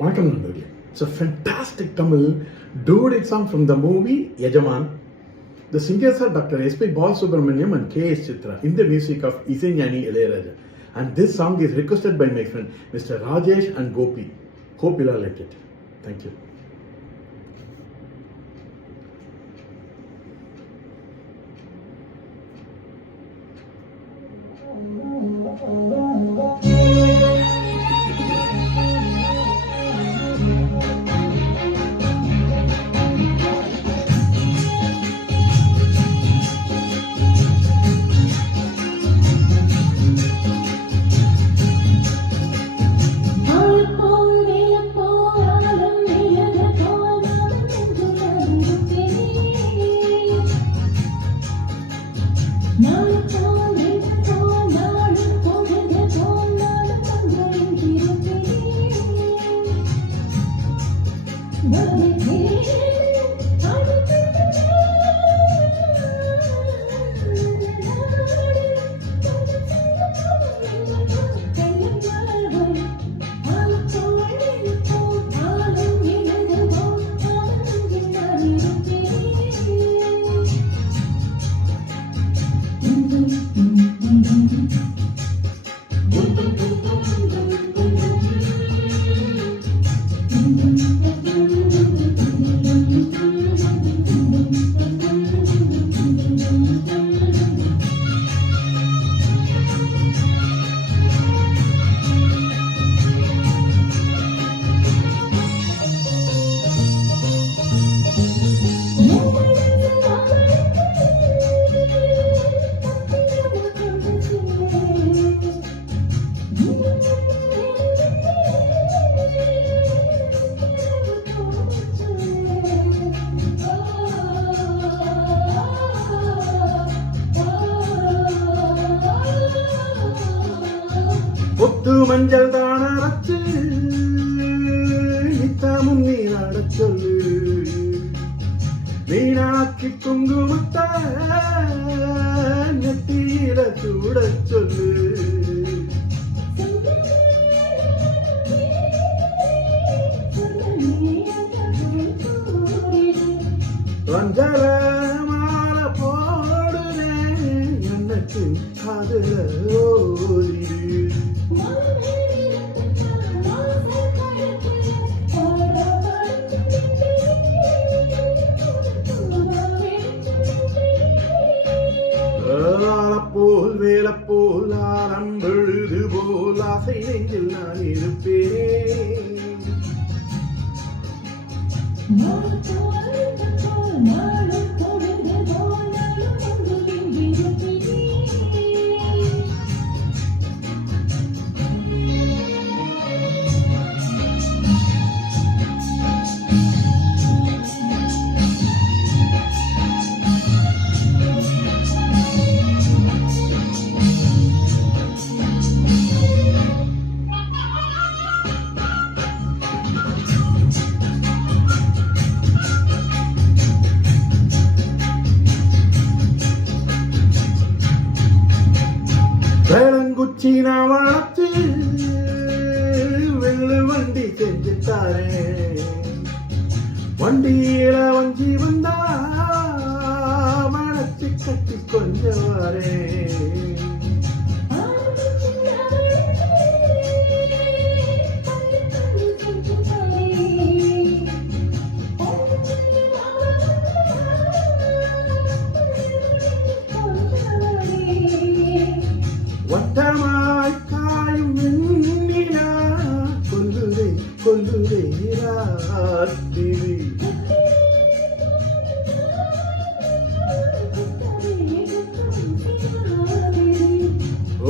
வணக்கம் நண்பர்களே. It's a fantastic Tamil duet song from the movie Yajaman. The singers are Dr. S.P. Balasubramaniam and K.S. Chitra in the music of Isaignani Ilayaraja. And this song is requested by my friend Mr. Rajesh and Gopi. Hope you'll all like it. Thank you. ஒத்து மஞ்சள் தான அரைச்சு நித்தமும் நீராடச் சொல்லு, மீனாட்சி குங்குமத்த நெத்தியில சூடச் சொல்லு, வஞ்சர மாலை போடுறேன் எனக்கு காதுல ஓடிடு. போல் வேலை போல் ஆரம்பெழுது போல் ஆசை நெஞ்சில் நான் இருப்பேன். வேளங்குச்சி நான் வளர்த்து வெள்ளு வண்டி செஞ்சுட்டாரே, வண்டியில வஞ்சி வந்தா மனச்சு கட்டி கொஞ்சம் வரே, வட்டமாய் காயும் வெண்ணிலா கொல்லுரே கொல்லுரே ராத்திரி,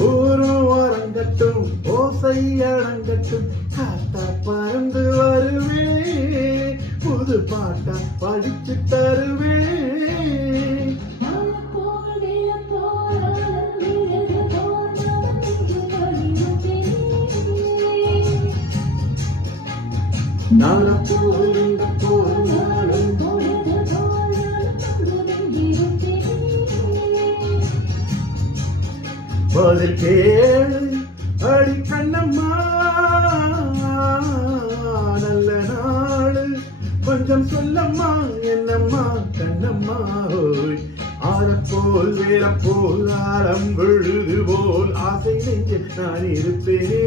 ஓரோ அரங்கட்டும் ஓசை அடங்கட்டும், காத்தா பறந்து வருவேன், புது பாட்டா படிச்சு தருவேன். பதில் கேளு அடி கண்ணம்மா, கொஞ்சம் சொல்லம்மா என்னம்மா கண்ணம்மா ஓய் ஆரப்போல் வேளப்போல் ஆரம் விழுது போல் ஆசை நெஞ்சு நான் இருப்பேனே